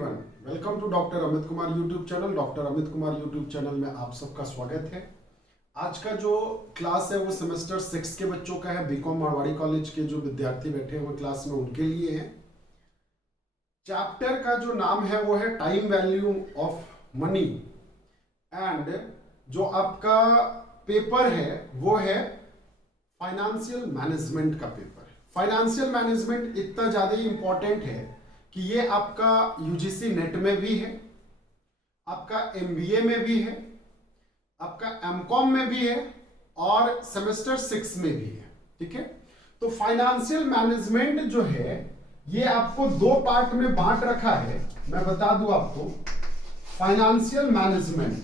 Everyone, welcome to doctor Amit Kumar YouTube channel. Doctor Amit Kumar YouTube channel में आप सबका स्वागत है। आज का जो क्लास है वो सेमेस्टर 6 के बच्चों का है। बीकॉम मारवाड़ी कॉलेज के जो विद्यार्थी बैठे हुए क्लास में उनके लिए है। चैप्टर का जो नाम है वो है time value of money and जो आपका पेपर है वो है फाइनेंशियल मैनेजमेंट का पेपर। फाइनेंशियल मैनेजमेंट इतना ज्यादा ही इंपॉर्टेंट है कि ये आपका यूजीसी नेट में भी है, आपका एमबीए में भी है, आपका एमकॉम में भी है और सेमेस्टर 6 में भी है। ठीक है, तो फाइनेंशियल मैनेजमेंट जो है ये आपको दो पार्ट में बांट रखा है। मैं बता दूं आपको, फाइनेंशियल मैनेजमेंट,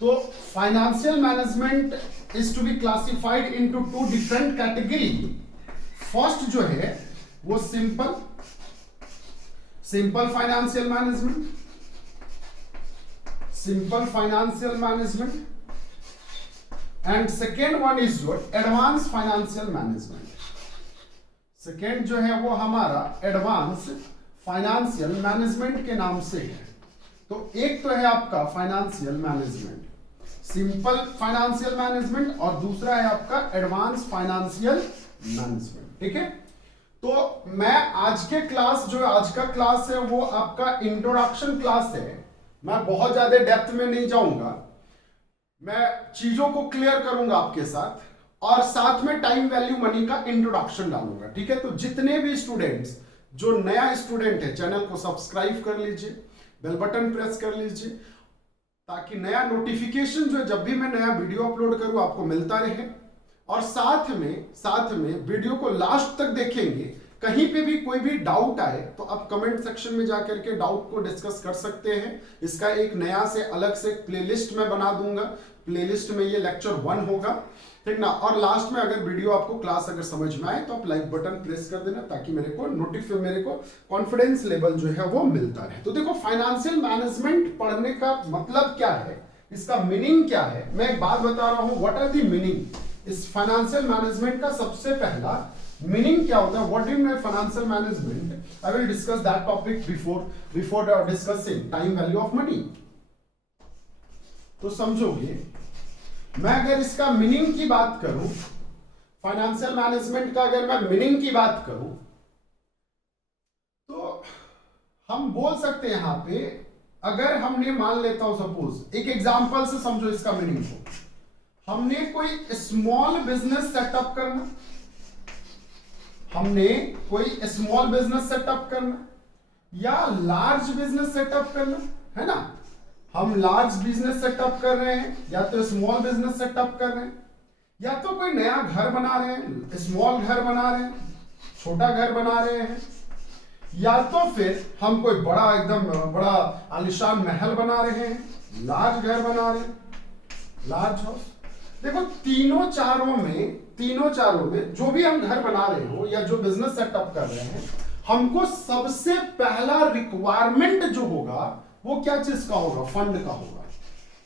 तो financial management is to be classified into two different category. First जो है वो simple financial management, simple financial management and second one is your advance financial management. Second जो है वो हमारा एडवांस फाइनेंशियल मैनेजमेंट के नाम से है। तो एक तो है आपका financial management, simple financial management, और दूसरा है आपका एडवांस फाइनेंशियल मैनेजमेंट। ठीक है, तो मैं आज के क्लास जो आज का क्लास है वो आपका इंट्रोडक्शन क्लास है। मैं बहुत ज्यादा डेप्थ में नहीं जाऊंगा, मैं चीजों को क्लियर करूंगा आपके साथ और साथ में टाइम वैल्यू मनी का इंट्रोडक्शन डालूंगा। ठीक है, तो जितने भी स्टूडेंट्स, जो नया स्टूडेंट है, चैनल को सब्सक्राइब कर लीजिए, बेल बटन प्रेस कर लीजिए ताकि नया नोटिफिकेशन जो है जब भी मैं नया वीडियो अपलोड करूं आपको मिलता रहे। और साथ में वीडियो को लास्ट तक देखेंगे। कहीं पे भी कोई भी डाउट आए तो आप कमेंट सेक्शन में जाकर के डाउट को डिस्कस कर सकते हैं। इसका एक नया से अलग से प्लेलिस्ट मैं बना दूंगा, प्लेलिस्ट में ये लेक्चर 1 होगा, ठीक ना। और लास्ट में अगर वीडियो आपको क्लास अगर समझ में आए तो आप लाइक बटन प्रेस कर देना ताकि मेरे को कॉन्फिडेंस लेवल जो है वो मिलता रहे। तो देखो, फाइनेंशियल मैनेजमेंट पढ़ने का मतलब क्या है, इसका मीनिंग क्या है, मैं एक बात बता रहा हूं। व्हाट आर द मीनिंग इस फाइनेंशियल मैनेजमेंट का? सबसे पहला मीनिंग क्या होता है, what do mean financial management? I will discuss that topic before discussing time value of money. तो समझोगे, मैं अगर इसका मीनिंग की बात करूं, फाइनेंशियल मैनेजमेंट का अगर मैं मीनिंग की बात करूं तो हम बोल सकते हैं यहां पे, अगर हमने मान लेता हूं सपोज, एक एग्जांपल से समझो इसका मीनिंग को। हमने कोई स्मॉल बिजनेस सेटअप करना, हमने कोई स्मॉल बिजनेस सेटअप करना या लार्ज बिजनेस सेटअप करना, है ना। हम लार्ज बिजनेस सेटअप कर रहे हैं या तो स्मॉल बिजनेस सेटअप कर रहे हैं, या तो कोई नया घर बना रहे हैं, स्मॉल घर बना रहे हैं, छोटा घर बना रहे हैं, या तो फिर हम कोई बड़ा एकदम बड़ा आलीशान महल बना रहे हैं, लार्ज घर बना रहे हैं, लार्ज हाउस। देखो, तीनों चारों में जो भी हम घर बना रहे हो या जो बिजनेस सेटअप कर रहे हैं, हमको सबसे पहला रिक्वायरमेंट जो होगा वो क्या चीज का होगा? फंड का होगा।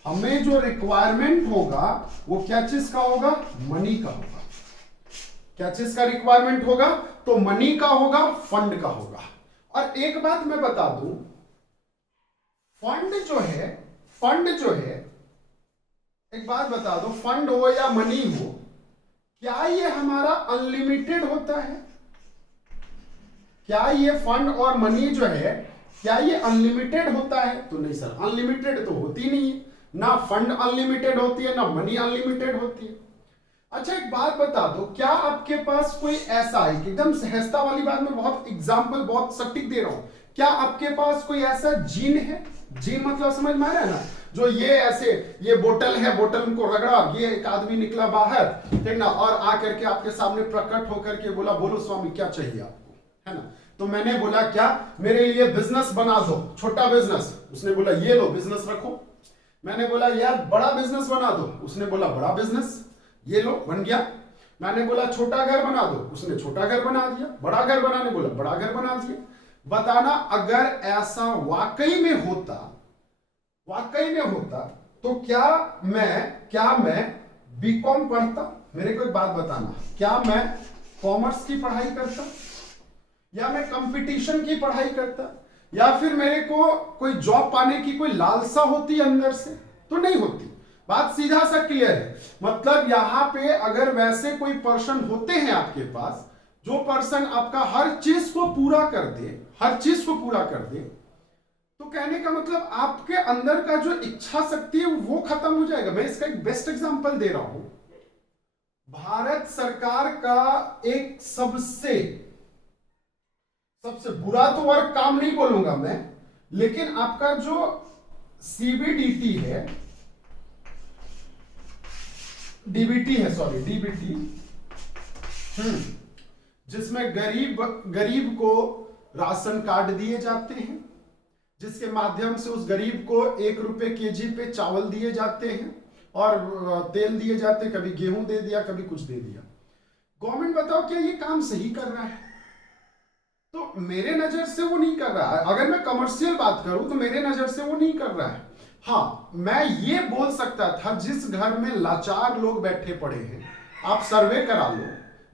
हमें जो रिक्वायरमेंट होगा वो क्या चीज का होगा? मनी का होगा। क्या चीज का रिक्वायरमेंट होगा? तो मनी का होगा, फंड का होगा। और एक बात मैं बता दूं, फंड जो है एक बात बता दो, फंड हो या मनी हो, क्या ये हमारा अनलिमिटेड होता है? क्या ये फंड और मनी जो है क्या ये अनलिमिटेड होता है? तो नहीं सर, अनलिमिटेड तो होती नहीं है। ना फंड अनलिमिटेड होती है, ना मनी अनलिमिटेड होती है। अच्छा, एक बात बता दो, क्या आपके पास कोई ऐसा है, एकदम सहजता वाली बात, में बहुत एग्जांपल बहुत सटीक दे रहा हूं, क्या आपके पास कोई ऐसा जीन है? जीन मतलब समझ में आ रहा है ना, जो ये ऐसे, ये बोतल है, बोतल को रगड़ा, ये एक आदमी निकला बाहर, ठीक ना, और आकर के आपके सामने प्रकट होकर के बोला, बोलो स्वामी क्या चाहिए आपको, है ना। तो मैंने बोला, क्या मेरे लिए बिजनेस बना दो, छोटा बिजनेस। उसने बोला ये लो बिजनेस रखो। मैंने बोला यार बड़ा बिजनेस बना दो, उसने बोला बड़ा बिजनेस, ये लो बन गया। मैंने बोला छोटा घर बना दो, उसने छोटा घर बना दिया। बड़ा घर बनाने बोला, बड़ा घर बना दिया। बताना, अगर ऐसा वाकई में होता तो क्या मैं बीकॉम पढ़ता? मेरे को एक बात बताना, क्या मैं कॉमर्स की पढ़ाई करता या मैं कंपटीशन की पढ़ाई करता, या फिर मेरे को कोई जॉब पाने की कोई लालसा होती अंदर से, तो नहीं होती। बात सीधा सा क्लियर है। मतलब यहां पे अगर वैसे कोई पर्सन होते हैं आपके पास, जो पर्सन आपका हर चीज को पूरा कर दे, हर चीज को पूरा कर दे, तो कहने का मतलब आपके अंदर का जो इच्छा शक्ति है वो खत्म हो जाएगा। मैं इसका एक बेस्ट एग्जांपल दे रहा हूं। भारत सरकार का एक सबसे बुरा तो वर्क काम नहीं बोलूंगा मैं, लेकिन आपका जो सीबीडीटी है, डीबीटी है, सॉरी डीबीटी, जिसमें गरीब को राशन कार्ड दिए जाते हैं, जिसके माध्यम से उस गरीब को 1 रुपए केजी पे चावल दिए जाते हैं और तेल दिए जाते हैं, कभी गेहूं दे दिया, कभी कुछ दे दिया। गवर्नमेंट बताओ क्या ये काम सही कर रहा है? तो मेरे नजर से वो नहीं कर रहा है। अगर मैं कमर्शियल बात करूं तो मेरे नजर से वो नहीं कर रहा है। हाँ, मैं ये बोल सकता था जिस घर में लाचार लोग बैठे पड़े हैं, आप सर्वे करा लो,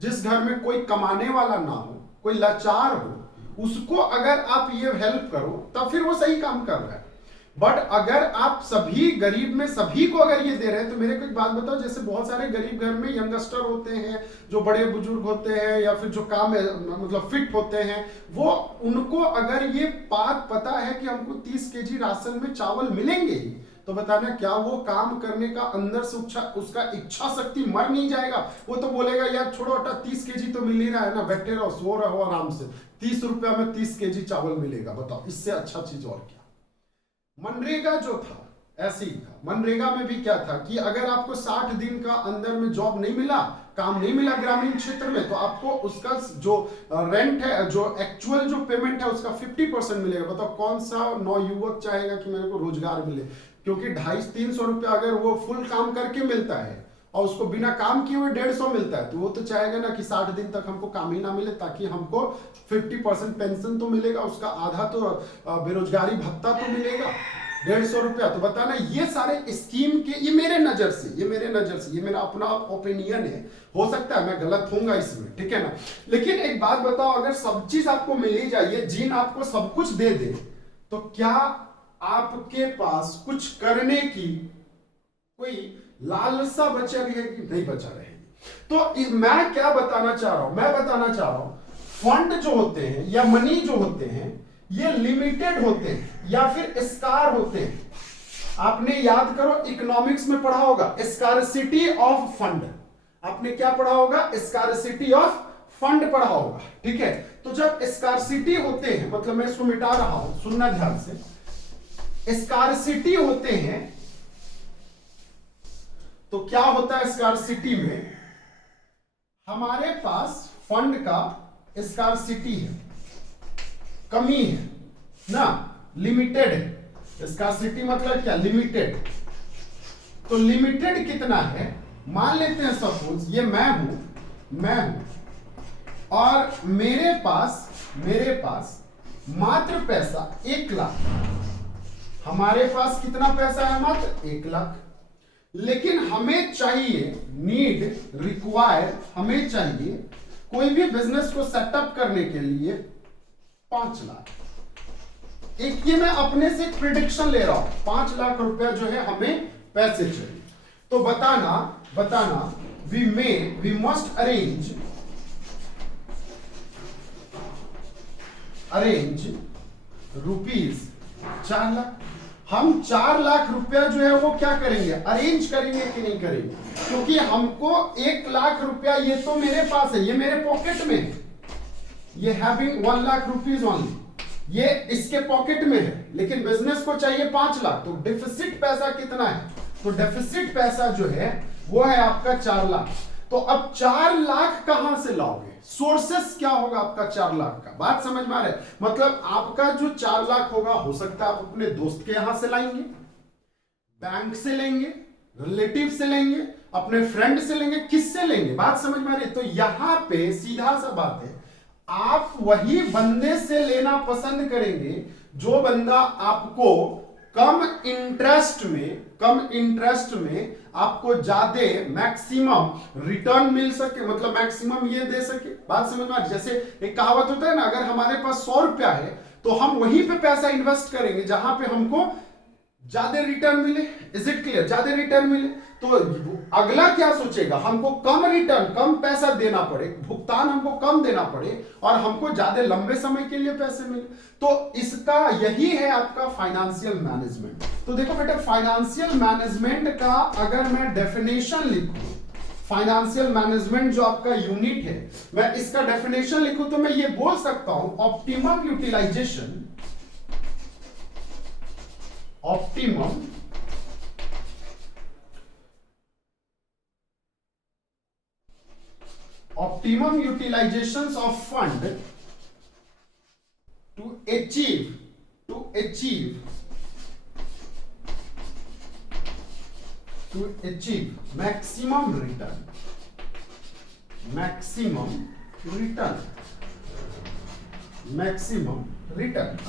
जिस घर में कोई कमाने वाला ना हो, कोई लाचार हो, उसको अगर आप ये हेल्प करो तब फिर वो सही काम कर रहा है। बट अगर आप सभी गरीब में सभी को अगर ये दे रहे हैं, तो मेरे को एक बात बताओ, जैसे बहुत सारे गरीब घर में यंगस्टर होते हैं, जो बड़े बुजुर्ग होते हैं, या फिर जो काम मतलब फिट होते हैं, वो उनको अगर ये बात पता है कि हमको 30 केजी राशन में चावल मिलेंगे, तो बताना क्या वो काम करने का अंदर से उसका इच्छा शक्ति मर नहीं जाएगा? वो तो बोलेगा यार छोड़ो हटा, 30 केजी तो मिल ही रहा है ना, बैठे रहो, सो रहो आराम से, 30 रुपया में 30 केजी चावल मिलेगा, बताओ इससे अच्छा चीज और क्या? मनरेगा जो था ऐसे ही था। मनरेगा में भी क्या था कि अगर आपको 60 दिन का अंदर में जॉब नहीं मिला, काम नहीं मिला ग्रामीण क्षेत्र में, तो आपको उसका जो रेंट है, जो एक्चुअल जो पेमेंट है, उसका 50% मिलेगा। बताओ कौन सा नौयुवक चाहेगा कि मेरे को रोजगार मिले? क्योंकि 250-300 रुपया अगर वो फुल काम करके मिलता है और उसको बिना काम किए हुए 150 मिलता है, तो वो तो चाहेगा ना कि 60 दिन तक हमको काम ही ना मिले, ताकि हमको 50% पेंशन तो मिलेगा, उसका आधा तो बेरोजगारी भत्ता तो मिलेगा, 150 रुपया। तो बताना ये सारे स्कीम के, ये मेरे नजर से, ये मेरा अपना ओपिनियन है, हो सकता है मैं गलत होऊंगा इसमें, ठीक है ना। लेकिन एक बात बताओ, अगर सब चीज आपको मिल ही जाए, ये जीन आपको सब कुछ दे दे, तो क्या आपके पास कुछ करने की कोई लालसा बचा रहेगी? नहीं बचा रहेगी। तो मैं क्या बताना चाह रहा हूं? मैं बताना चाह रहा हूं फंड जो होते हैं या मनी जो होते हैं, ये लिमिटेड होते हैं या फिर स्कार होते हैं। आपने याद करो, इकोनॉमिक्स में पढ़ा होगा स्कार्सिटी ऑफ फंड। आपने क्या पढ़ा होगा? स्कार्सिटी ऑफ फंड पढ़ा होगा, ठीक है। तो जब स्कार्सिटी होते हैं, मतलब मैं इसको मिटा रहा हूं, सुनना ध्यान से, स्कार्सिटी होते हैं तो क्या होता है? स्कार्सिटी में हमारे पास फंड का स्कार्सिटी है, कमी है ना, लिमिटेड है। स्कार्सिटी मतलब क्या? लिमिटेड। तो लिमिटेड कितना है? मान लेते हैं सपोज ये मैं हूं और मेरे पास मात्र पैसा 1 लाख। हमारे पास कितना पैसा है? मात्र 1 लाख। लेकिन हमें चाहिए, नीड, रिक्वायर, हमें चाहिए कोई भी बिजनेस को सेटअप करने के लिए 5 लाख। एक ये मैं अपने से प्रिडिक्शन ले रहा हूं, 5 लाख रुपया जो है हमें पैसे चाहिए। तो बताना we must arrange rupees 4 lakh. हम 4 लाख रुपया जो है वो क्या करेंगे? अरेंज करेंगे कि नहीं करेंगे? क्योंकि हमको 1 लाख रुपया ये तो मेरे पास है, ये मेरे पॉकेट में है, ये हैविंग 1 लाख रुपीज ओनली, ये इसके पॉकेट में है। लेकिन बिजनेस को चाहिए 5 लाख। तो डेफिसिट पैसा कितना है? तो डेफिसिट पैसा जो है वो है आपका 4 लाख। तो अब 4 लाख कहां से लाओगे? सोर्सेस क्या होगा आपका 4 लाख का? बात समझ में आ रहा है? मतलब आपका जो 4 लाख होगा, हो सकता है आप अपने दोस्त के यहां से लाएंगे, बैंक से लेंगे, रिलेटिव से लेंगे, अपने फ्रेंड से लेंगे, किससे लेंगे? बात समझ में आ रही है? तो यहां पे सीधा सा बात है, आप वही बंदे से लेना पसंद करेंगे जो बंदा आपको कम इंटरेस्ट में आपको ज्यादा मैक्सिमम रिटर्न मिल सके, मतलब मैक्सिमम ये दे सके। बात समझ में आ रही? जैसे एक कहावत होता है ना, अगर हमारे पास 100 रुपया है तो हम वहीं पे पैसा इन्वेस्ट करेंगे जहां पे हमको ज्यादा रिटर्न मिले। Is it clear? ज्यादा रिटर्न मिले तो अगला क्या सोचेगा, हमको कम रिटर्न, कम पैसा देना पड़े, भुगतान हमको कम देना पड़े और हमको ज्यादा लंबे समय के लिए पैसे मिले। तो इसका यही है आपका फाइनेंशियल मैनेजमेंट। तो देखो बेटा, फाइनेंशियल मैनेजमेंट का अगर मैं डेफिनेशन लिखूं, फाइनेंशियल मैनेजमेंट जो आपका यूनिट है, मैं इसका डेफिनेशन लिखूं तो मैं ये बोल सकता हूं, optimum utilisation of fund to achieve maximum return।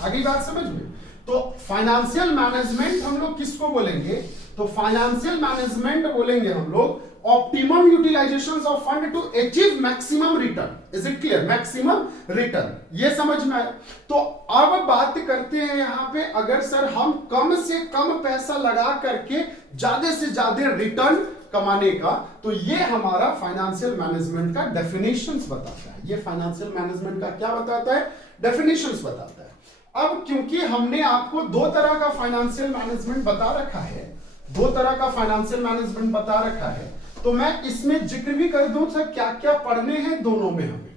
आगे बात समझ में? तो फाइनेंशियल मैनेजमेंट हम लोग किसको बोलेंगे? तो फाइनेंशियल मैनेजमेंट बोलेंगे हम लोग optimum utilisation of fund to achieve maximum return. Is it clear? Maximum return, ये समझ में आया? तो अब बात करते हैं यहां पे, अगर सर हम कम से कम पैसा लगा करके ज्यादा से ज्यादा रिटर्न कमाने का, तो ये हमारा फाइनेंशियल मैनेजमेंट का डेफिनेशंस बताता है। ये फाइनेंशियल मैनेजमेंट का क्या बताता है? डेफिनेशंस बताता है। अब क्योंकि हमने आपको दो तरह का फाइनेंशियल मैनेजमेंट बता रखा है, तो मैं इसमें जिक्र भी कर दूं सर क्या क्या पढ़ने हैं दोनों में हमें।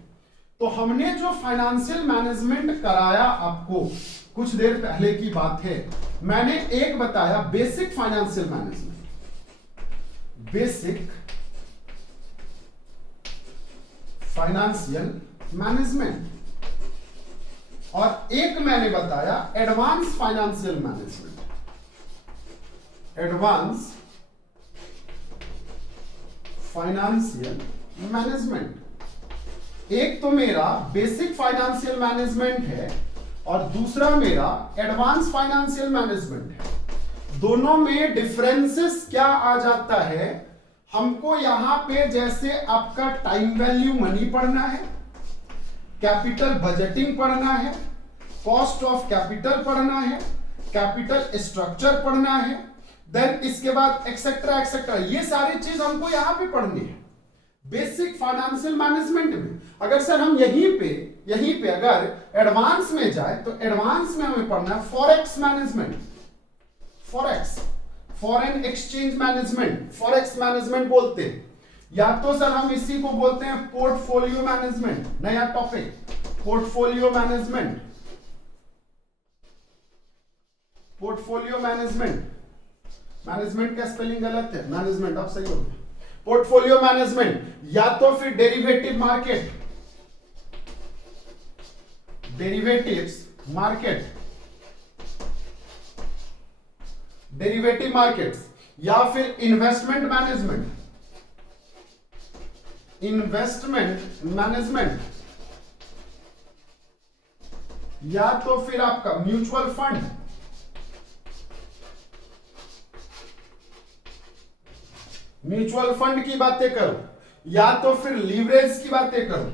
तो हमने जो फाइनेंशियल मैनेजमेंट कराया आपको कुछ देर पहले की बात है, मैंने एक बताया बेसिक फाइनेंशियल मैनेजमेंट, और एक मैंने बताया एडवांस फाइनेंशियल मैनेजमेंट। एक तो मेरा बेसिक फाइनेंशियल मैनेजमेंट है और दूसरा मेरा एडवांस फाइनेंशियल मैनेजमेंट है। दोनों में डिफरेंसेस क्या आ जाता है, हमको यहां पे जैसे आपका टाइम वैल्यू मनी पढ़ना है, कैपिटल बजटिंग पढ़ना है, कॉस्ट ऑफ कैपिटल पढ़ना है, कैपिटल स्ट्रक्चर पढ़ना है, देन इसके बाद एक्सेट्रा एक्सेट्रा, ये सारी चीज हमको यहां पे पढ़नी है बेसिक फाइनेंशियल मैनेजमेंट में। अगर सर हम यहीं पे अगर एडवांस में जाए तो एडवांस में हमें पढ़ना है forex management, foreign exchange management, forex management बोलते हैं, या तो सर हम इसी को बोलते हैं पोर्टफोलियो मैनेजमेंट। नया टॉपिक, पोर्टफोलियो मैनेजमेंट, मैनेजमेंट का स्पेलिंग गलत है, मैनेजमेंट अब सही हो गया। पोर्टफोलियो मैनेजमेंट, या तो फिर डेरिवेटिव्स मार्केट्स, या फिर इन्वेस्टमेंट मैनेजमेंट, या तो फिर आपका म्यूचुअल फंड, की बातें करो, या तो फिर लीवरेज की बातें करो,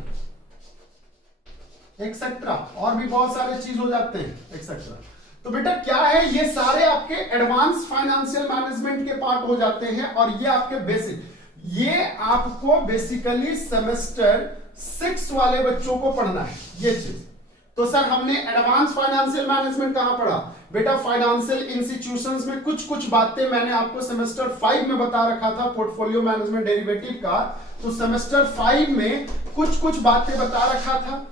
एक्सेट्रा, और भी बहुत सारे चीज हो जाते हैं एक्सेट्रा। तो बेटा क्या है, ये सारे आपके एडवांस फाइनेंशियल मैनेजमेंट के पार्ट हो जाते हैं, और ये आपके बेसिक, ये आपको बेसिकली सेमेस्टर 6 वाले बच्चों को पढ़ना है ये चीज। तो सर हमने एडवांस फाइनेंशियल मैनेजमेंट कहां पढ़ा? बेटा फाइनेंशियल इंस्टीट्यूशंस में कुछ बातें मैंने आपको सेमेस्टर 5 में बता रखा था, पोर्टफोलियो मैनेजमेंट डेरिवेटिव का। तो सेमेस्टर 5 में कुछ बातें बता रखा था,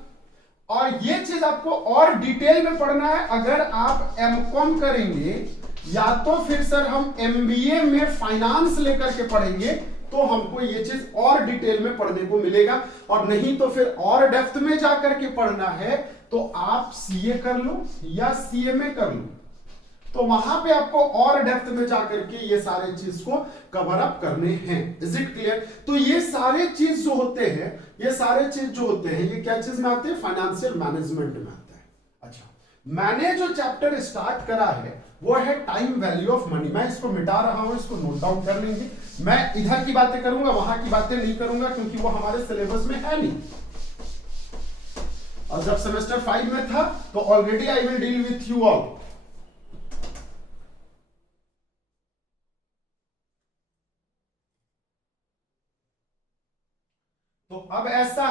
और ये चीज आपको और डिटेल में पढ़ना है अगर आप एमकॉम करेंगे, या तो फिर सर हम एमबीए में फाइनेंस लेकर के पढ़ेंगे तो हमको ये चीज और डिटेल में पढ़ने को मिलेगा, और नहीं तो फिर और डेप्थ में जाकर के पढ़ना है तो आप सीए कर लो या सीएमए कर लो, तो वहां पे आपको और डेप्थ में जाकर के ये सारे चीज को कवर अप करने हैं। Is it clear? तो ये सारे चीज जो होते हैं, ये क्या चीज में आते हैं? फाइनेंशियल मैनेजमेंट में आते हैं। अच्छा, मैंने जो चैप्टर स्टार्ट करा है वो है टाइम वैल्यू ऑफ मनी। मैं इसको मिटा रहा हूं, इसको नोट डाउन कर लेंगे। मैं इधर की बातें करूंगा, वहां की बातें नहीं करूंगा, क्योंकि वो हमारे सिलेबस में है नहीं। और जब सेमेस्टर 5 में था तो already I will deal with you all. तो अब ऐसा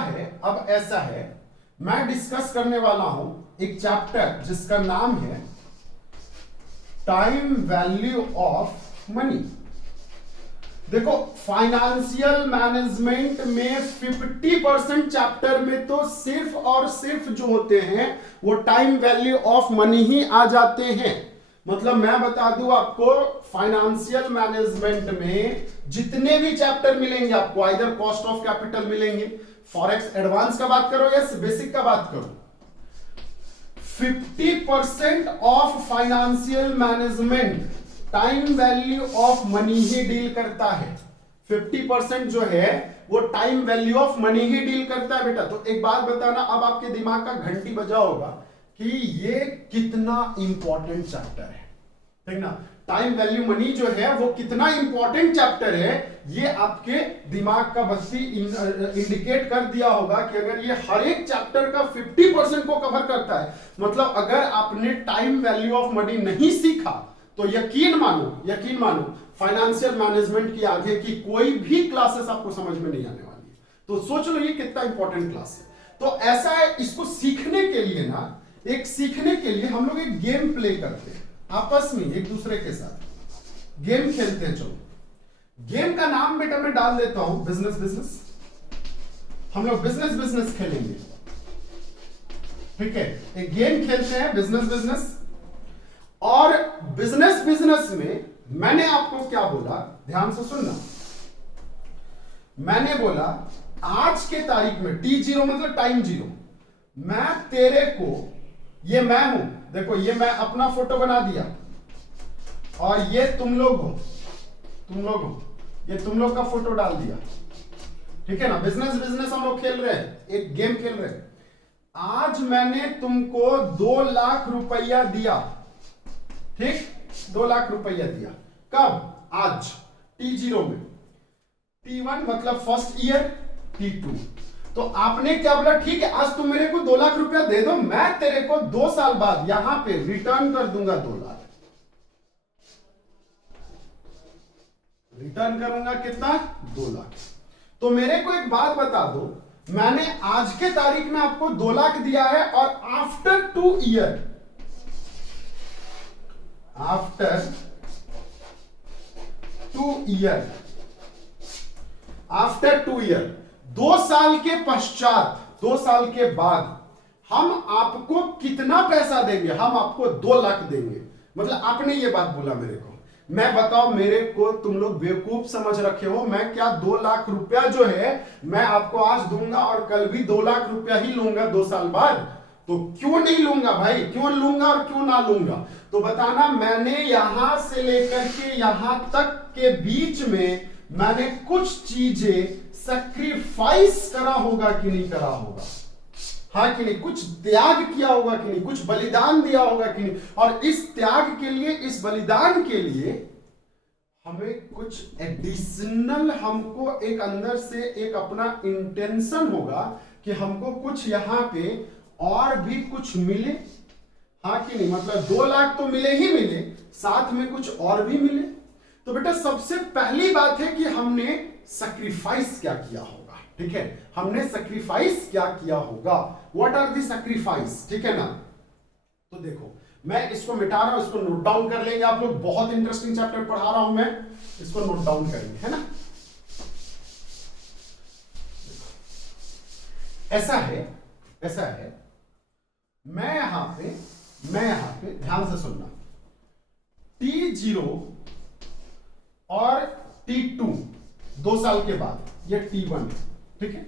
है, मैं डिस्कस करने वाला हूं एक चैप्टर जिसका नाम है टाइम वैल्यू ऑफ मनी। देखो, फाइनेंशियल मैनेजमेंट में 50% चैप्टर में तो सिर्फ और सिर्फ जो होते हैं वो टाइम वैल्यू ऑफ मनी ही आ जाते हैं। मतलब मैं बता दूं आपको, फाइनेंशियल मैनेजमेंट में जितने भी चैप्टर मिलेंगे आपको, आइदर कॉस्ट ऑफ कैपिटल मिलेंगे, फॉरेक्स एडवांस का बात करो या बेसिक का बात करो, 50% of financial management time value of money he deal करता है। 50% जो है वो time value of money he deal करता है बेटा। तो एक बात बताना, अब आपके दिमाग का घंटी बजा होगा कि ये कितना इंपॉर्टेंट चैप्टर है, ठीक ना। टाइम वैल्यू मनी जो है वो कितना इंपॉर्टेंट चैप्टर है, ये आपके दिमाग का बस्ती इंडिकेट कर दिया होगा कि अगर ये हर एक चैप्टर का 50% को कवर करता है, मतलब अगर आपने टाइम वैल्यू ऑफ मनी नहीं सीखा तो यकीन मानो फाइनेंशियल मैनेजमेंट की आगे की कोई भी क्लासेस आपको समझ में नहीं आने वाली है। तो सोच लो ये कितना इंपॉर्टेंट क्लास है। तो ऐसा है, इसको सीखने के लिए हम लोग एक गेम प्ले करते हैं आपस में, एक दूसरे के साथ गेम खेलते हैं। चलो, गेम का नाम बेटा मैं डाल देता हूं बिजनेस। हम लोग बिजनेस खेलेंगे, ठीक है। एक गेम खेलते हैं बिजनेस। और बिजनेस में मैंने आपको क्या बोला, ध्यान से सुनना। मैंने बोला आज के तारीख में T0 मतलब टाइम जीरो, मैं तेरे को, ये मैं हूं, देखो ये मैं अपना फोटो बना दिया और ये तुम लोग हो, ये तुम लोग का फोटो डाल दिया, ठीक है ना। बिजनेस हम लोग खेल रहे हैं, एक गेम खेल रहे हैं। आज मैंने तुमको 2 लाख रुपया दिया, ठीक, 2 लाख रुपया दिया। कब? आज, T0 में। T1 मतलब फर्स्ट ईयर, T2। तो आपने क्या बोला, ठीक है आज तुम मेरे को 2 लाख रुपया दे दो, मैं तेरे को 2 साल बाद यहां पे रिटर्न कर दूंगा 2 लाख। रिटर्न करूंगा कितना? 2 लाख। तो मेरे को एक बात बता दो, मैंने आज के तारीख में आपको 2 लाख दिया है और आफ्टर 2 ईयर, आफ्टर 2 ईयर, 2 साल के पश्चात, 2 साल के बाद हम आपको कितना पैसा देंगे? हम आपको 2 लाख देंगे। मतलब आपने ये बात बोला मेरे को, मैं बताओ मेरे को तुम लोग बेवकूफ समझ रखे हो। मैं क्या 2 लाख रुपया जो है मैं आपको आज दूंगा और कल भी 2 लाख रुपया ही लूंगा 2 साल बाद? तो क्यों नहीं लूंगा भाई, क्यों लूंगा और क्यों ना लूंगा? तो बताना, मैंने यहां से लेकर के यहां तक के बीच में मैंने कुछ चीजें सैक्रिफाइस करा होगा कि नहीं करा होगा, हाँ कि नहीं? कुछ त्याग किया होगा कि नहीं? कुछ बलिदान दिया होगा कि नहीं? और इस त्याग के लिए, इस बलिदान के लिए हमें कुछ एडिशनल, हमको एक अंदर से एक अपना इंटेंशन होगा कि हमको कुछ यहां पे और भी कुछ मिले, हाँ कि नहीं? मतलब 2 लाख तो मिले ही मिले, साथ में कुछ और भी मिले। तो बेटा सबसे पहली बात है कि हमने सैक्रिफाइस क्या किया होगा, ठीक है? हमने सैक्रिफाइस क्या किया होगा, व्हाट आर दी सैक्रिफाइस, ठीक है ना? तो देखो मैं इसको मिटा रहा हूं, इसको नोट डाउन कर लेंगे आप लोग। बहुत इंटरेस्टिंग चैप्टर पढ़ा रहा हूं मैं, इसको नोट डाउन करेंगे, है ना? ऐसा है, मैं यहां पे ध्यान से सुनना, T0 और T2 2 साल के बाद, ये T1, ठीक है?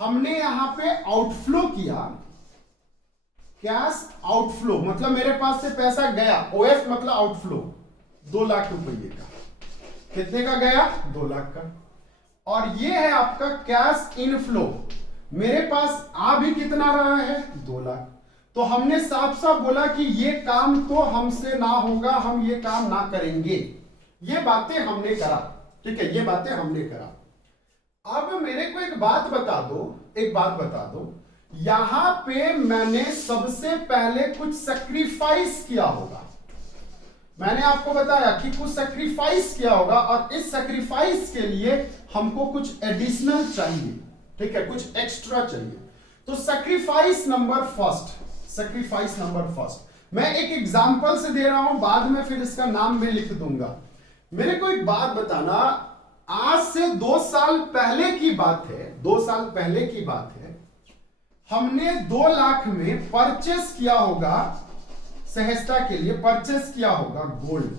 हमने यहां पे आउटफ्लो किया, कैश आउटफ्लो, मतलब मेरे पास से पैसा गया, OF मतलब आउटफ्लो, 2 लाख रुपए का। कितने का गया? 2 लाख का। और ये है आपका कैश इनफ्लो, मेरे पास आ भी कितना रहा है? 2 लाख। तो हमने साफ साफ बोला कि ये काम तो हमसे ना होगा, हम ये काम ना करेंगे। ये बातें हमने करा, ठीक है, ये बातें हमने करा। अब मेरे को एक बात बता दो, यहां पे मैंने सबसे पहले कुछ सैक्रिफाइस किया होगा। मैंने आपको बताया कि कुछ सैक्रिफाइस किया होगा और इस सैक्रिफाइस के लिए हमको कुछ एडिशनल चाहिए, ठीक है, कुछ एक्स्ट्रा चाहिए। तो सैक्रिफाइस नंबर फर्स्ट मैं एक एग्जांपल से दे रहा हूं, बाद में फिर इसका नाम भी लिख दूंगा। मेरे को एक बात बताना, आज से 2 साल पहले की बात है, हमने 2 लाख में परचेस किया होगा, सहजता के लिए परचेस किया होगा गोल्ड।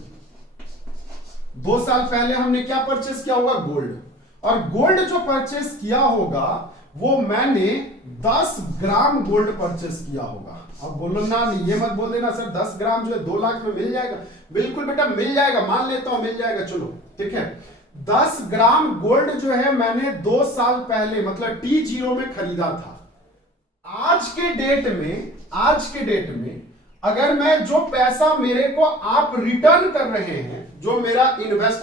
2 साल पहले हमने क्या परचेस किया होगा? गोल्ड। और गोल्ड जो परचेस किया होगा वो मैंने 10 ग्राम गोल्ड परचेस किया होगा। अब बोलो ना, ये मत बोल देना सर 10 ग्राम जो है 2 लाख में मिल जाएगा। बिल्कुल बेटा मिल जाएगा, मान लेता हूं मिल जाएगा, चलो ठीक है। 10 ग्राम गोल्ड जो है मैंने 2 साल पहले मतलब T0 में खरीदा था। आज के डेट में अगर मैं जो पैसा मेरे को आप रिटर्न कर रहे हैं, जो मेरा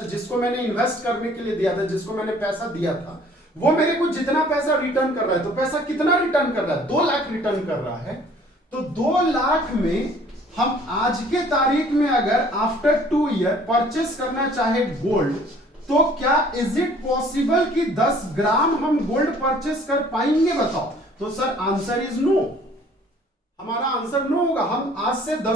जिसको मैंने इन्वेस्ट करने के लिए दिया था, जिसको मैंने पैसा दिया था, वो मेरे को जितना पैसा रिटर्न कर रहा है, तो पैसा कितना रिटर्न कर रहा है? 2 लाख रिटर्न कर रहा है। तो 2 लाख में हम आज के तारीख में अगर आफ्टर 2 ईयर परचेस करना चाहे गोल्ड, तो क्या इज इट पॉसिबल कि 10 ग्राम हम गोल्ड परचेस कर पाएंगे? बताओ। तो सर आंसर इज नो, हमारा आंसर नो होगा। हम आज से 2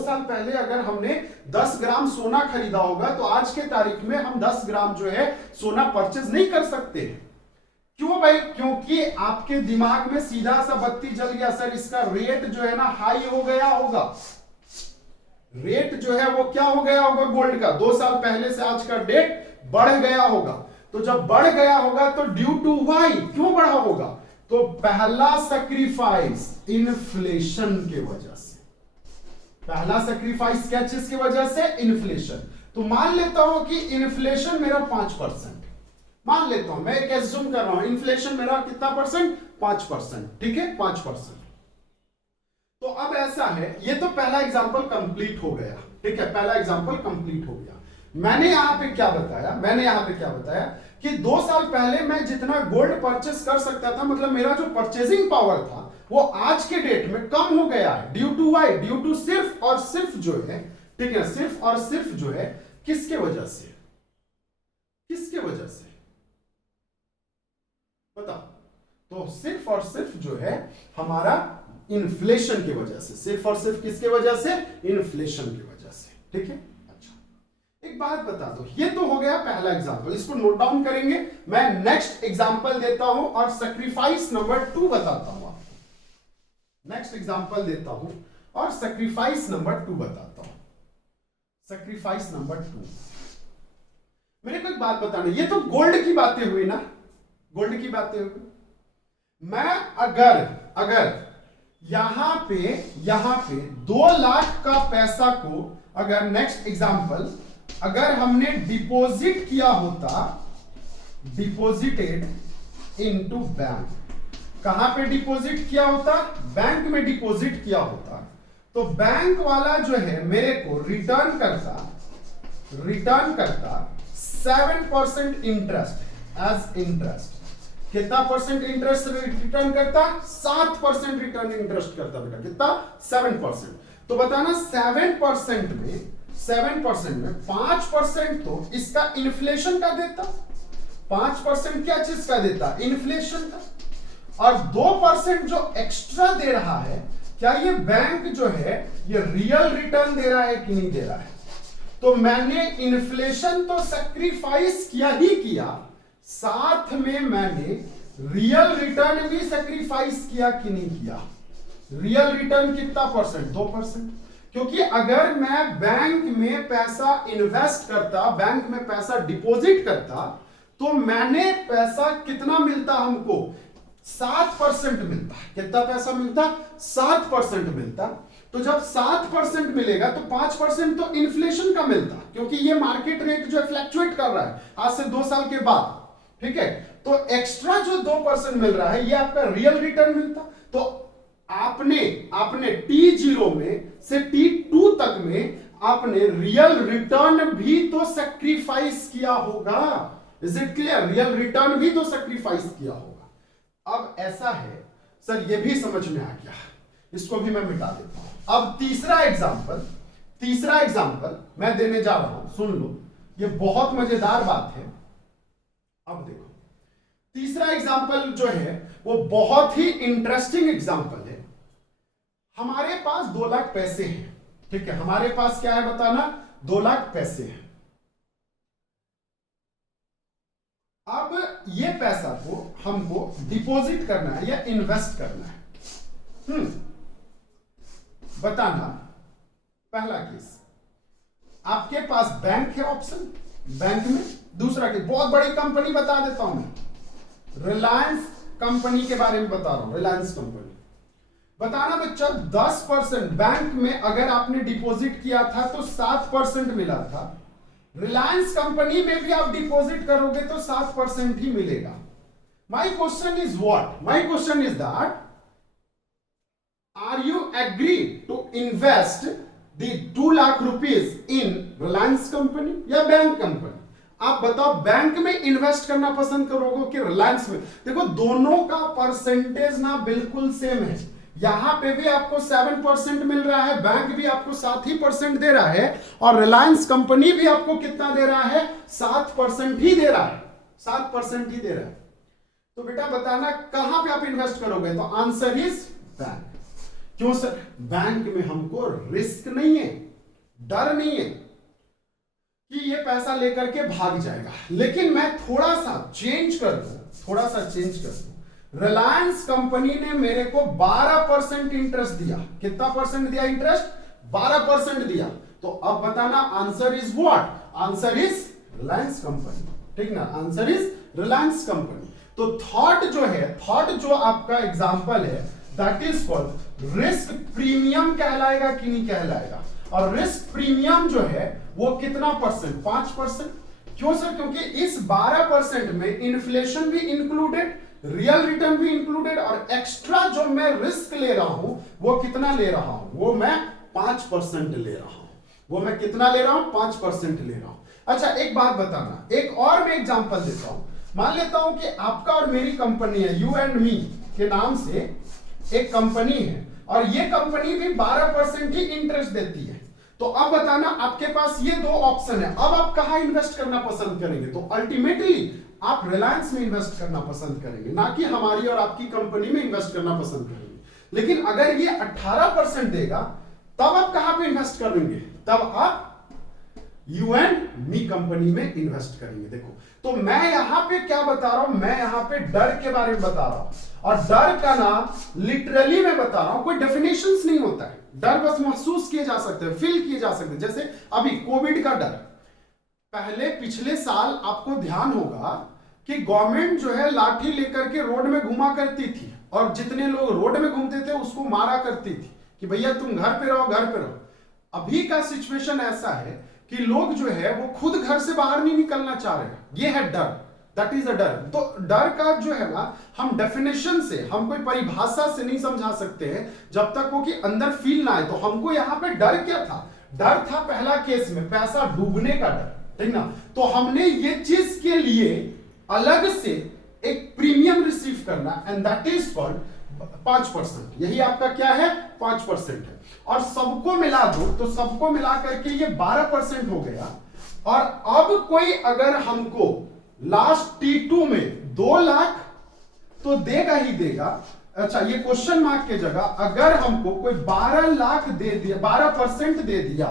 साल पहले अगर हमने 10 ग्राम सोना खरीदा होगा, तो आज के तारीख में हम 10 ग्राम जो है सोना परचेज नहीं कर सकते। क्यों भाई? क्योंकि आपके दिमाग में सीधा सा बत्ती जल गया, सर इसका रेट जो है ना हाई हो गया होगा। रेट जो है वो क्या हो गया होगा गोल्ड का? 2 साल पहले से आज का डेट बढ़ गया होगा। तो जब बढ़ गया होगा तो ड्यू टू वाई, क्यों बढ़ा होगा? तो पहला सैक्रिफाइस इन्फ्लेशन के वजह से। पहला सैक्रिफाइस क्या चीज की वजह से? इन्फ्लेशन। तो मान लेता हूं कि इन्फ्लेशन मेरा 5%, मान लेता हूं, मैं एक एज्यूम कर रहा हूं इन्फ्लेशन मेरा कितना परसेंट? 5%, ठीक है, 5%। तो अब ऐसा है, ये तो पहला एग्जांपल कंप्लीट हो गया, ठीक है, पहला एग्जांपल कंप्लीट हो गया। मैंने यहां पे क्या बताया कि 2 साल पहले मैं जितना गोल्ड परचेस कर सकता था, मतलब मेरा जो परचेजिंग पावर था वो आज के डेट में कम हो गया है। Due to why? Due to सिर्फ और सिर्फ जो है, ठीक है, सिर्फ और सिर्फ जो है किसके वजह से? बताओ। तो सिर्फ और सिर्फ जो है हमारा इन्फ्लेशन की वजह से। सिर्फ और सिर्फ किसके वजह से? इन्फ्लेशन की वजह से, ठीक है। एक बात बता दो, ये तो हो गया पहला एग्जांपल, इसको नोट डाउन करेंगे। मैं नेक्स्ट एग्जांपल देता हूं और सैक्रिफाइस नंबर 2 बताता हूं आपको। नेक्स्ट एग्जांपल देता हूं और सैक्रिफाइस नंबर 2 बताता हूं। सैक्रिफाइस नंबर 2, मेरे को एक बात बताना, ये तो गोल्ड की बातें हुई ना, गोल्ड की बातें हुई। मैं अगर यहां पे 2 लाख का पैसा को अगर नेक्स्ट एग्जांपल अगर हमने डिपॉजिट किया होता, डिपॉजिटेड इनटू बैंक, कहां पे डिपॉजिट किया होता? बैंक में डिपॉजिट किया होता, तो बैंक वाला जो है मेरे को रिटर्न करता 7% इंटरेस्ट एज इंटरेस्ट। कितना परसेंट इंटरेस्ट रिटर्न करता? 7% रिटर्न इंटरेस्ट करता बेटा। कितना? 7%। तो बताना 7% में 5% तो इसका इन्फ्लेशन का देता, 5% क्या चीज का देता? इन्फ्लेशन का। और 2% जो एक्स्ट्रा दे रहा है, क्या ये बैंक जो है ये रियल रिटर्न दे रहा है कि नहीं दे रहा है? तो मैंने इन्फ्लेशन तो सैक्रिफाइस किया, साथ में मैंने रियल रिटर्न भी सैक्रिफाइस किया कि नहीं किया? रियल रिटर्न कितना परसेंट? 2%। क्योंकि अगर मैं बैंक में पैसा इन्वेस्ट करता, बैंक में पैसा डिपॉजिट करता, तो मैंने पैसा कितना मिलता हमको? 7% मिलता। कितना पैसा मिलता? 7% मिलता। तो जब 7% मिलेगा तो 5% तो इन्फ्लेशन का मिलता, क्योंकि ये मार्केट रेट जो फ्लक्चुएट कर रहा है आज से 2 साल के बाद, ठीक है। तो एक्स्ट्रा जो 2% मिल रहा है ये आपका रियल रिटर्न मिलता। तो आपने आपने T0 में से T2 तक में आपने रियल रिटर्न भी तो सैक्रिफाइस किया होगा। Is it clear? Real return भी तो सैक्रिफाइस किया होगा। अब ऐसा है सर, ये भी समझ में आ गया, इसको भी मैं मिटा देता हूं। अब तीसरा एग्जांपल मैं देने जा रहा हूं, सुन लो, ये बहुत मजेदार बात है। अब देखो, तीसरा एग्जांपल जो है वो बहुत ही इंटरेस्टिंग एग्जांपल है। हमारे पास 2 लाख पैसे हैं, ठीक है, हमारे पास क्या है बताना, 2 लाख पैसे हैं। अब ये पैसा को हमको डिपॉजिट करना है या इन्वेस्ट करना है। बताना। पहला केस, आपके पास बैंक है, ऑप्शन बैंक में। दूसरा केस, बहुत बड़ी कंपनी बता देता हूं मैं, रिलायंस कंपनी के बारे में बता रहा हूं, रिलायंस कंपनी। बताना बच्चा, 10% बैंक में अगर आपने डिपॉजिट किया था तो 7% मिला था। रिलायंस कंपनी में भी आप डिपॉजिट करोगे तो 7% ही मिलेगा। My question is what? My question is that are you agree to invest the 2 lakh rupees in Reliance company या बैंक कंपनी? आप बताओ, बैंक में इन्वेस्ट करना पसंद करोगे कि रिलायंस में? देखो, दोनों का परसेंटेज ना बिल्कुल सेम है। यहां पे भी आपको 7% मिल रहा है, बैंक भी आपको 7% दे रहा है, और रिलायंस कंपनी भी आपको कितना दे रहा है? 7% ही दे रहा है, 7% ही दे रहा है। तो बेटा बताना, कहां पे आप इन्वेस्ट करोगे? तो आंसर इज बैंक। क्यों सर? बैंक में हमको रिस्क नहीं है, डर नहीं है कि ये पैसा लेकर के भाग जाएगा। लेकिन मैं थोड़ा सा चेंज कर दूं, रिलायंस कंपनी ने मेरे को 12% इंटरेस्ट दिया। कितना परसेंट दिया इंटरेस्ट? 12% दिया। तो अब बताना, answer is what? Answer is Reliance company, ठीक ना? Answer is Reliance company. तो थर्ड जो आपका एग्जांपल है, that is called risk premium. कहलाएगा कि नहीं कहलाएगा? और रिस्क प्रीमियम जो है वो कितना परसेंट? 5%। क्यों सर? क्योंकि इस 12% में इन्फ्लेशन भी इंक्लूडेड, रियल रिटर्न भी इंक्लूडेड, और एक्स्ट्रा जो मैं रिस्क ले रहा हूं वो कितना ले रहा हूं? वो मैं 5% ले रहा हूं। वो मैं कितना ले रहा हूं? 5% ले रहा हूं। अच्छा, एक बात बताना, एक और मैं एग्जांपल देता हूं। मान लेता हूं कि आपका और मेरी कंपनी है, यू एंड मी के नाम से एक कंपनी है, और ये कंपनी भी 12% ही इंटरेस्ट देती है। तो अब बताना, आपके पास ये 2 ऑप्शन है, अब आप कहां इन्वेस्ट करना पसंद करेंगे? तो अल्टीमेटली आप रिलायंस में इन्वेस्ट करना पसंद करेंगे, ना कि हमारी और आपकी कंपनी में इन्वेस्ट करना पसंद करेंगे। लेकिन अगर ये 18% देगा, तब आप कहां पे इन्वेस्ट करेंगे? तब आप यू एंड मी कंपनी में इन्वेस्ट करेंगे। देखो, तो मैं यहां पे क्या बता रहा हूं? मैं यहां पे डर के बारे में बता रहा हूं, और डर का ना लिटरली मैं बता रहा हूं, कोई डेफिनेशंस नहीं होता है। डर बस महसूस किए जा सकते हैं, फील किए जा सकते हैं। जैसे अभी कोविड का डर, पिछले साल आपको ध्यान होगा कि गवर्नमेंट जो है लाठी लेकर के रोड में घुमा करती थी, और जितने लोग रोड में घूमते थे उसको मारा करती थी कि भैया तुम घर पे रहो, घर पे रहो। अभी का सिचुएशन ऐसा है कि लोग जो है वो खुद घर से बाहर नहीं निकलना चाह रहे हैं। ये है डर, दैट इज अ डर। तो डर का जो है ना, हम डेफिनेशन से, हम कोई परिभाषा से नहीं समझा सकते हैं जब तक वो कि अंदर फील ना आए। तो हमको यहां पे डर क्या था? डर था पहला केस में पैसा डूबने का डर, ठीक ना? तो हमने ये चीज के लिए अलग से एक प्रीमियम रिसीव करना, एंड दैट इज कॉल्ड 5%। यही आपका क्या है? 5% है। और सबको मिला दो तो सबको मिला करके ये 12% हो गया। और अब कोई अगर हमको लास्ट T2 में 2 लाख तो देगा ही देगा। अच्छा, ये क्वेश्चन मार्क के जगह अगर हमको कोई 12 लाख दे दिया, 12% दे दिया,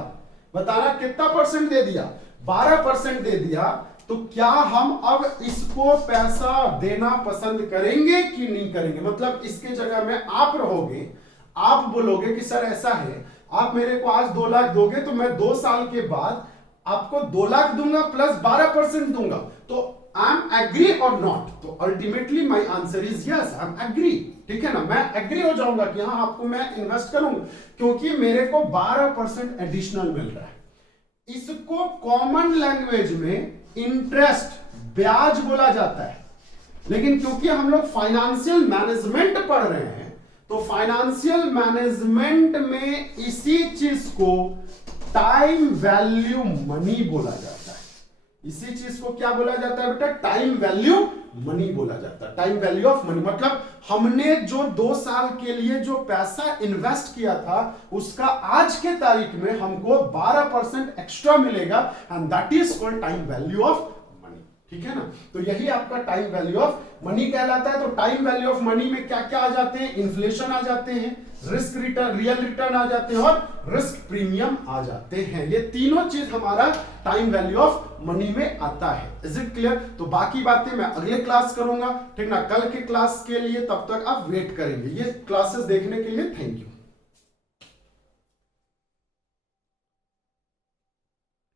बताना कितना परसेंट दे दिया? 12% दे दिया। तो क्या हम अब इसको पैसा देना पसंद करेंगे कि नहीं करेंगे? मतलब इसके जगह में आप रहोगे, आप बोलोगे कि सर ऐसा है, आप मेरे को आज 2 लाख दोगे तो मैं 2 साल के बाद आपको 2 लाख दूंगा प्लस 12% दूंगा। तो आई एम एग्री और नॉट? तो ultimately my answer is yes, I am agree, ठीक है ना? मैं एग्री हो जाऊंगा कि हाँ आपको मैं इन्वेस्ट करूंगा, क्योंकि मेरे को 12% एडिशनल मिल रहा है। इसको कॉमन लैंग्वेज में इंटरेस्ट, ब्याज बोला जाता है। लेकिन क्योंकि हम लोग फाइनेंशियल मैनेजमेंट पढ़ रहे हैं, तो फाइनेंशियल मैनेजमेंट में इसी चीज को टाइम वैल्यू मनी बोला जाता है। इसी चीज को क्या बोला जाता है बेटा? टाइम वैल्यू मनी बोला जाता है। टाइम वैल्यू ऑफ मनी मतलब हमने जो 2 साल के लिए जो पैसा इन्वेस्ट किया था उसका आज के तारीख में हमको 12% एक्स्ट्रा मिलेगा and that is called time value of money. ठीक है ना? तो यही आपका टाइम वैल्यू ऑफ मनी कहलाता है। तो टाइम वैल्यू ऑफ मनी में क्या क्या आ जाते हैं? इन्फ्लेशन आ जाते हैं, रिस्क रिटर्न, रियल रिटर्न आ जाते हैं और रिस्क प्रीमियम आ जाते हैं। ये तीनों चीज हमारा टाइम वैल्यू ऑफ मनी में आता है। Is it clear? तो बाकी बातें मैं अगले क्लास करूंगा, ठीक ना? कल के क्लास के लिए तब तक आप वेट करेंगे। ये क्लासेस देखने के लिए थैंक यू।